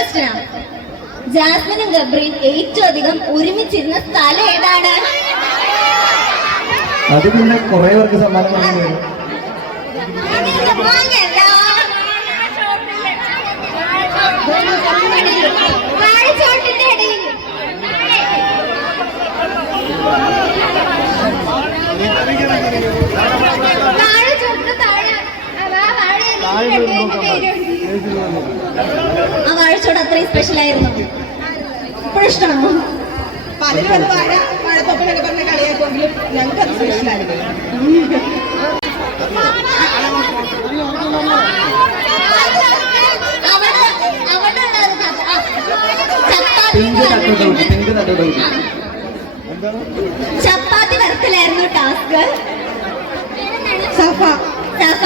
Question ആണ് ജാസ്മിനും ഗബ്രിയും ഏറ്റവും അധികം ഒരുമിച്ചിരുന്ന സ്ഥലം ഏതാണ്? അത് പിന്നെ കുറെ പേർക്ക് സമ്മാനം വാങ്ങി വരും. വാങ്ങല്ല. വാഴച്ചോട്ടിന്റെ ഇടയിൽ. ആ വാഴച്ചോട് അത്രയും സ്പെഷ്യൽ ആയിരുന്നു. ഇപ്പോഴും ഇഷ്ടമാണോ? പലരും അത് വാഴ പറഞ്ഞ കളിയാക്കുമെങ്കിലും ഞങ്ങൾക്ക് അത് ചപ്പാത്തി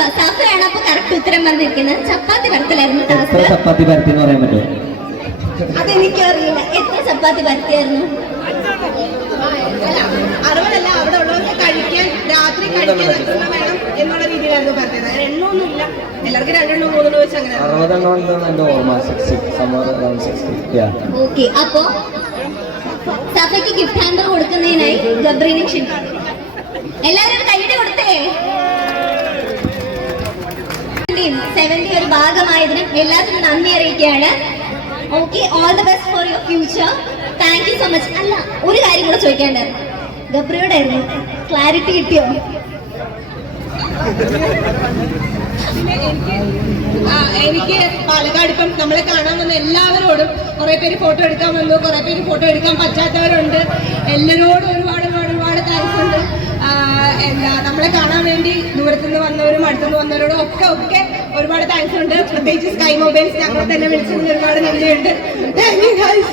സഫ സഫയാണ് അപ്പൊ കറക്റ്റ് ഉത്തരം പറഞ്ഞിരിക്കുന്നത്. ചപ്പാത്തി വറുക്കലായിരുന്നു എത്ര ചപ്പാത്തി പരത്തി എന്ന് പറയാൻ പറ്റുമോ? അതെനിക്കറിയില്ല. എത്ര ചപ്പാത്തി പരത്തിയായിരുന്നു? അറുപതല്ല അവിടെ ഉള്ളവർക്ക് കഴിക്കാൻ രാത്രി കഴിക്കാൻ വേണം എന്നുള്ള രീതിയിലായിരുന്നു പറഞ്ഞത് അതിന് എണ്ണമൊന്നുമില്ല എല്ലാവർക്കും രണ്ടെണ്ണം മൂന്നെണ്ണം വെച്ച് അങ്ങനെ. അറുപതെണ്ണം എന്റെ ഓർമ്മ. സിക്സ്റ്റി ഓക്കെ അപ്പോ സഫയ്ക്ക് ഗിഫ്റ്റ് ഹാമ്പർ കൊടുക്കുന്നതിനായി ഗബ്രീനെ ക്ഷണിക്കും എല്ലാവരും ഒരു സെവന്റി ഒരു ഭാഗമായതിനും എല്ലാത്തിനും നന്ദി അറിയിക്കുകയാണ്. Okay all the best for your future thank you so much അല്ല ഒരു കാര്യം കൂടെ ചോദിക്കാണ്ടായിരുന്നു ഗബ്രിയുടെ ക്ലാരിറ്റി കിട്ടിയോ? എനിക്ക് പാലക്കാട് ഇപ്പം നമ്മളെ കാണാൻ വന്ന എല്ലാവരോടും കുറെ പേര് ഫോട്ടോ എടുക്കാൻ വന്നു കുറെ പേര് ഫോട്ടോ എടുക്കാൻ പറ്റാത്തവരുണ്ട്. എല്ലാവരോടും ഒരുപാട് വന്നവരും അടുത്തുനിന്ന് വന്നവരോടും ഒക്കെ ഒക്കെ ഒരുപാട് താങ്ക്സ് ഉണ്ട്. പ്രത്യേകിച്ച് സ്കൈ മൊബൈൽസ് ഞങ്ങളെ തന്നെ വിളിച്ചതിന് ഒരുപാട് നന്ദിയുണ്ട്. Thank you guys